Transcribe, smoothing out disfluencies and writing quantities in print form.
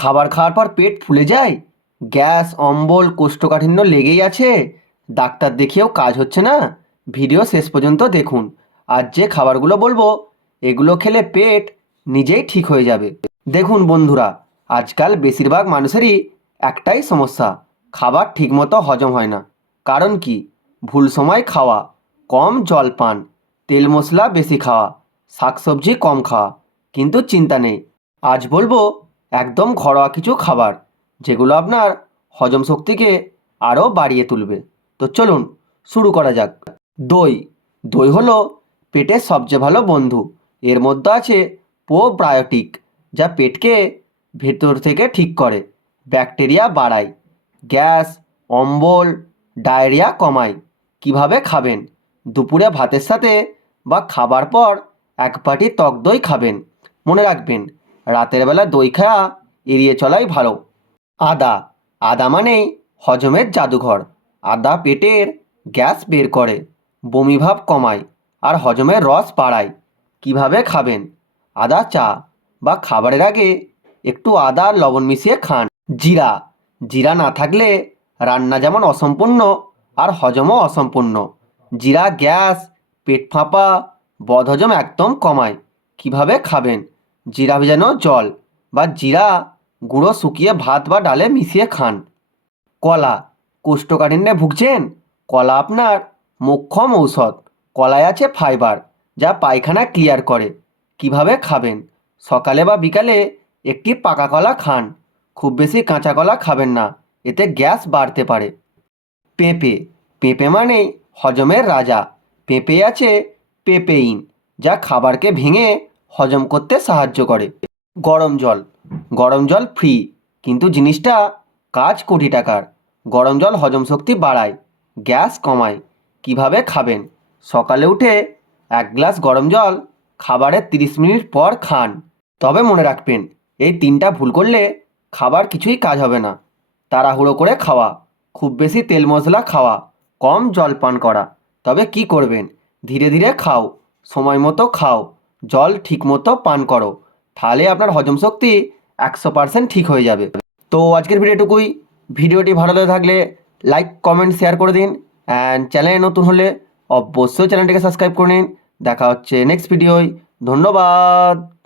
খাবার খাওয়ার পর পেট ফুলে যায়, গ্যাস, অম্বল, কোষ্ঠকাঠিন্য লেগেই আছে, ডাক্তার দেখিয়েও কাজ হচ্ছে না? ভিডিও শেষ পর্যন্ত দেখুন। আর যে খাবারগুলো বলবো এগুলো খেলে পেট নিজেই ঠিক হয়ে যাবে। দেখুন বন্ধুরা, আজকাল বেশিরভাগ মানুষেরই একটাই সমস্যা, খাবার ঠিকমতো হজম হয় না। কারণ কি? ভুল সময় খাওয়া, কম জল পান, তেল মশলা বেশি খাওয়া, শাকসবজি কম খাওয়া। কিন্তু চিন্তা নেই, আজ বলবো একদম ঘরোয়া কিছু খাবার যেগুলো আপনার হজম শক্তিকে আরও বাড়িয়ে তুলবে। তো চলুন শুরু করা যাক। দই। দই হলো পেটের সবচেয়ে ভালো বন্ধু। এর মধ্যে আছে প্রোবায়োটিক, যা পেটকে ভেতর থেকে ঠিক করে, ব্যাকটেরিয়া বাড়ায়, গ্যাস, অম্বল, ডায়রিয়া কমায়। কিভাবে খাবেন? দুপুরে ভাতের সাথে বা খাবার পর এক বাটি টক দই খাবেন। মনে রাখবেন, রাতের বেলা দই খাওয়া এড়িয়ে চলাই ভালো। আদা। আদা মানেই হজমের জাদুঘর। আদা পেটের গ্যাস বের করে, বমিভাব কমায় আর হজমের রস বাড়ায়। কিভাবে খাবেন? আদা চা বা খাবারের আগে একটু আদা আর লবণ মিশিয়ে খান। জিরা। জিরা না থাকলে রান্না যেমন অসম্পূর্ণ আর হজমও অসম্পূর্ণ। জিরা গ্যাস, পেট ফাঁপা, বদহজম একদম কমায়। কিভাবে খাবেন? জিরা ভেজানো জল বা জিরা গুঁড়ো শুকিয়ে ভাত বা ডালে মিশিয়ে খান। কলা। কোষ্ঠকাঠিন্যে ভুগছেন? কলা আপনার মোক্ষম ঔষধ। কলায় আছে ফাইবার, যা পায়খানা ক্লিয়ার করে। কিভাবে খাবেন? সকালে বা বিকালে একটি পাকা কলা খান। খুব বেশি কাঁচা কলা খাবেন না, এতে গ্যাস বাড়তে পারে। পেঁপে। পেঁপে মানেই হজমের রাজা। পেঁপে আছে পেপেইন, যা খাবারকে ভেঙে হজম করতে সাহায্য করে। গরম জল। গরম জল ফ্রি, কিন্তু জিনিসটা কাজ কোটি টাকার। গরম জল হজম শক্তি বাড়ায়, গ্যাস কমায়। কিভাবে খাবেন? সকালে উঠে এক গ্লাস গরম জল খাবারের 30 মিনিট পর খান। তবে মনে রাখবেন, এই তিনটা ভুল করলে খাবার কিছুই কাজ হবে না। তাড়াহুড়ো করে খাওয়া, খুব বেশি তেল মশলা খাওয়া, কম জল পান করা। তবে কি করবেন? ধীরে ধীরে খাও, সময় মতো খাও, জল ঠিক মতো পান করো। তাহলে আপনার হজম শক্তি 100% ঠিক হয়ে যাবে। তো আজকের ভিডিওটুকুই। ভিডিওটি ভালো লেগে থাকলে লাইক, কমেন্ট, শেয়ার করে দিন। অ্যান্ড চ্যানেলে নতুন হলে অবশ্যই চ্যানেলটিকে সাবস্ক্রাইব করে নিন। দেখা হচ্ছে নেক্সট ভিডিওয়। ধন্যবাদ।